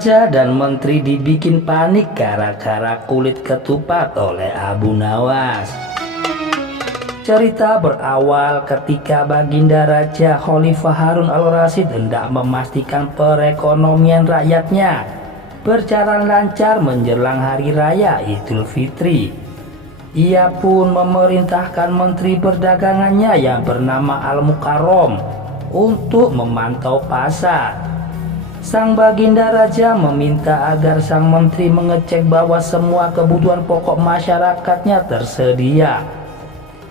Raja dan menteri dibikin panik gara-gara kulit ketupat oleh Abu Nawas. Cerita berawal ketika Baginda Raja Khalifah Harun al-Rasyid hendak memastikan perekonomian rakyatnya berjalan lancar menjelang Hari Raya Idul Fitri. Ia pun memerintahkan menteri perdagangannya yang bernama Al-Mukarram untuk memantau pasar. Sang Baginda Raja meminta agar sang menteri mengecek bahwa semua kebutuhan pokok masyarakatnya tersedia.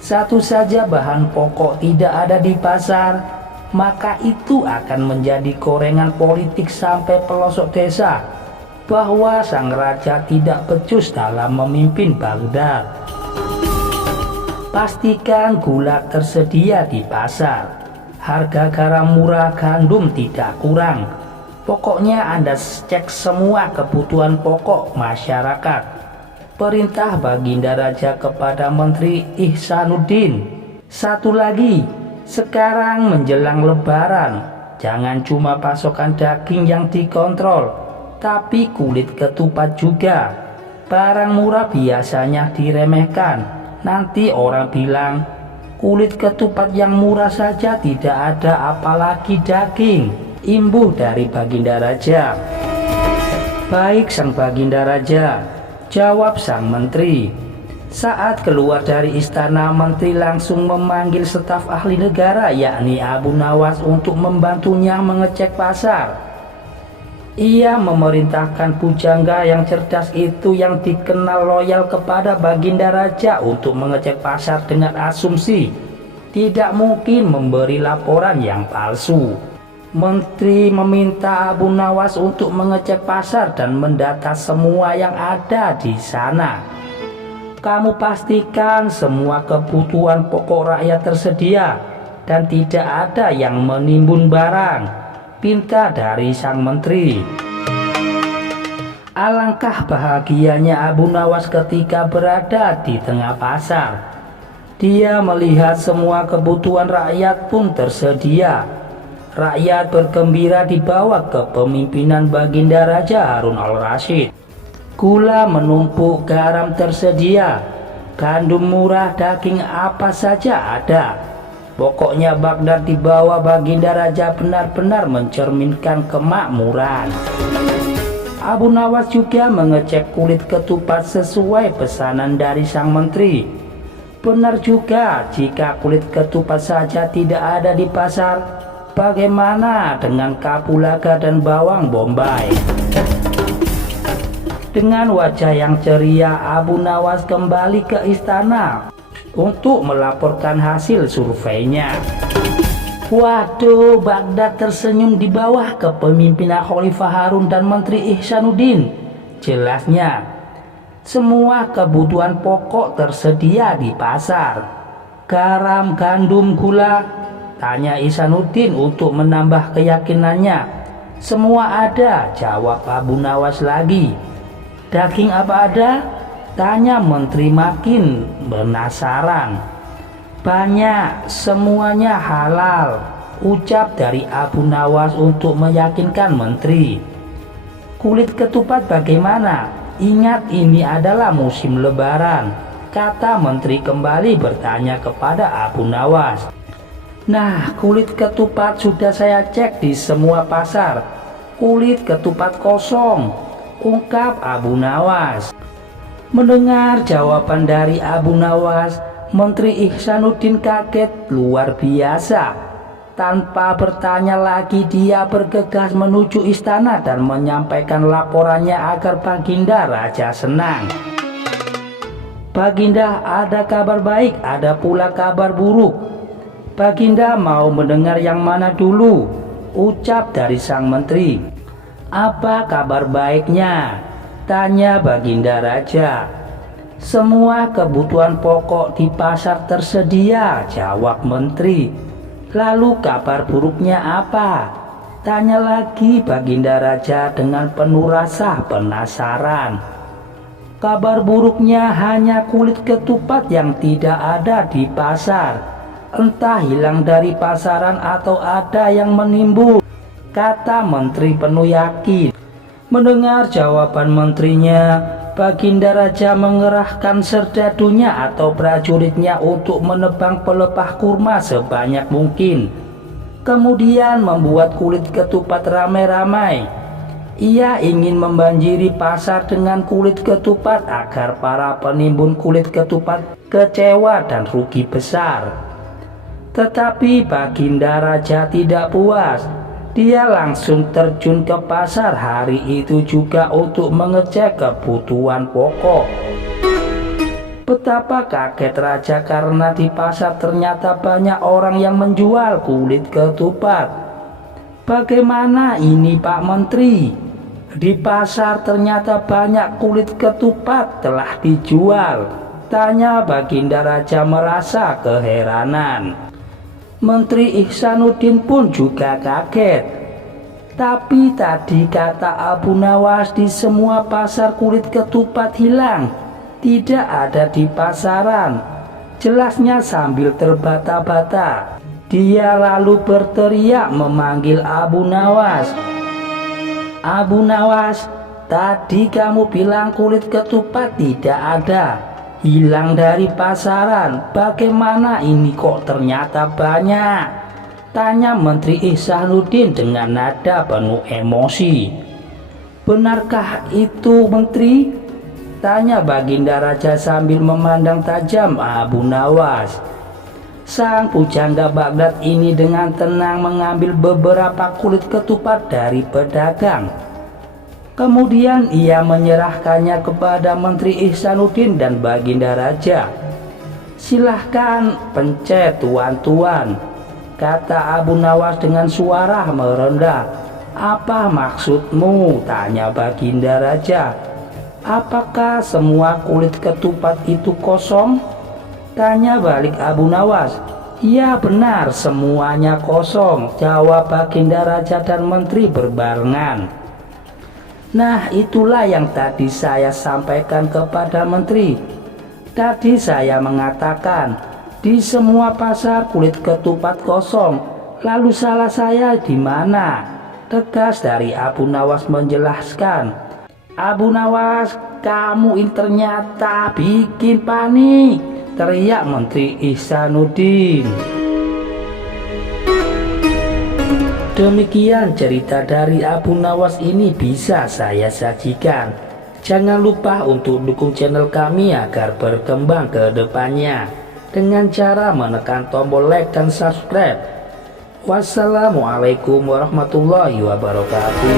Satu saja bahan pokok tidak ada di pasar, maka itu akan menjadi korengan politik sampai pelosok desa bahwa sang raja tidak becus dalam memimpin Baghdad. Pastikan gula tersedia di pasar, harga garam murah, gandum tidak kurang. Pokoknya Anda cek semua kebutuhan pokok masyarakat. Perintah Baginda Raja kepada Menteri Ihsanuddin. Satu lagi, sekarang menjelang Lebaran, jangan cuma pasokan daging yang dikontrol, tapi kulit ketupat juga. Barang murah biasanya diremehkan. Nanti orang bilang, kulit ketupat yang murah saja tidak ada, apalagi daging. Imbuh dari Baginda Raja. Baik sang Baginda Raja, jawab sang menteri. Saat keluar dari istana, menteri langsung memanggil staf ahli negara yakni Abu Nawas untuk membantunya mengecek pasar. Ia memerintahkan pujangga yang cerdas itu yang dikenal loyal kepada Baginda Raja untuk mengecek pasar dengan asumsi tidak mungkin memberi laporan yang palsu. Menteri meminta Abu Nawas untuk mengecek pasar dan mendata semua yang ada di sana. Kamu pastikan semua kebutuhan pokok rakyat tersedia dan tidak ada yang menimbun barang, pinta dari sang menteri. Alangkah bahagianya Abu Nawas ketika berada di tengah pasar. Dia melihat semua kebutuhan rakyat pun tersedia. Rakyat bergembira dibawa ke pemimpinan Baginda Raja Harun al-Rasyid. Gula menumpuk, garam tersedia, gandum murah, daging apa saja ada. Pokoknya Baghdad di bawah Baginda Raja benar-benar mencerminkan kemakmuran. Abu Nawas juga mengecek kulit ketupat sesuai pesanan dari sang menteri. Benar juga, jika kulit ketupat saja tidak ada di pasar, bagaimana dengan kapulaga dan bawang bombay? Dengan wajah yang ceria, Abu Nawas kembali ke istana untuk melaporkan hasil surveinya. Waduh, Baghdad tersenyum di bawah kepemimpinan Khalifah Harun dan Menteri Ihsanuddin. Jelasnya, semua kebutuhan pokok tersedia di pasar. Garam, gandum, gula, tanya Ihsanuddin untuk menambah keyakinannya. Semua ada, jawab Abu Nawas lagi. Daging apa ada? Tanya menteri makin penasaran. Banyak, semuanya halal, ucap dari Abu Nawas untuk meyakinkan menteri. Kulit ketupat bagaimana? Ingat ini adalah musim lebaran, kata menteri kembali bertanya kepada Abu Nawas. Nah, kulit ketupat sudah saya cek di semua pasar. Kulit ketupat kosong, ungkap Abu Nawas. Mendengar jawaban dari Abu Nawas, Menteri Ihsanuddin kaget luar biasa. Tanpa bertanya lagi, dia bergegas menuju istana dan menyampaikan laporannya agar Baginda Raja senang. Baginda, ada kabar baik, ada pula kabar buruk. Baginda mau mendengar yang mana dulu? Ucap dari sang menteri. Apa kabar baiknya? Tanya Baginda Raja. Semua kebutuhan pokok di pasar tersedia, jawab menteri. Lalu kabar buruknya apa? Tanya lagi Baginda Raja dengan penuh rasa penasaran. Kabar buruknya hanya kulit ketupat yang tidak ada di pasar. Entah hilang dari pasaran atau ada yang menimbun, kata menteri penuh yakin. Mendengar jawaban menterinya, Baginda Raja mengerahkan serdadunya atau prajuritnya untuk menebang pelepah kurma sebanyak mungkin. Kemudian membuat kulit ketupat ramai-ramai. Ia ingin membanjiri pasar dengan kulit ketupat agar para penimbun kulit ketupat kecewa dan rugi besar. Tetapi Baginda Raja tidak puas. Dia langsung terjun ke pasar hari itu juga untuk mengecek kebutuhan pokok. Betapa kaget raja karena di pasar ternyata banyak orang yang menjual kulit ketupat. Bagaimana ini Pak Menteri? Di pasar ternyata banyak kulit ketupat telah dijual, tanya Baginda Raja merasa keheranan. Menteri Ihsanuddin pun juga kaget. Tapi tadi kata Abu Nawas di semua pasar kulit ketupat hilang, tidak ada di pasaran. Jelasnya sambil terbata-bata. Dia lalu berteriak memanggil Abu Nawas. Abu Nawas, tadi kamu bilang kulit ketupat tidak ada, hilang dari pasaran. Bagaimana ini kok ternyata banyak? Tanya Menteri Ihsanuddin dengan nada penuh emosi. Benarkah itu Menteri? Tanya Baginda Raja sambil memandang tajam Abu Nawas. Sang pujangga Baghdad ini dengan tenang mengambil beberapa kulit ketupat dari pedagang. Kemudian ia menyerahkannya kepada Menteri Ihsanuddin dan Baginda Raja. Silahkan pencet tuan-tuan, kata Abu Nawas dengan suara merendah. Apa maksudmu? Tanya Baginda Raja. Apakah semua kulit ketupat itu kosong? Tanya balik Abu Nawas. Iya benar, semuanya kosong, jawab Baginda Raja dan Menteri berbarengan. Nah, itulah yang tadi saya sampaikan kepada Menteri. Tadi saya mengatakan di semua pasar kulit ketupat kosong. Lalu salah saya di mana? Tegas dari Abu Nawas menjelaskan. Abu Nawas, kamu ini ternyata bikin panik, teriak Menteri Ihsanuddin. Demikian cerita dari Abu Nawas ini bisa saya sajikan. Jangan lupa untuk dukung channel kami agar berkembang ke depannya dengan cara menekan tombol like dan subscribe. Wassalamualaikum warahmatullahi wabarakatuh.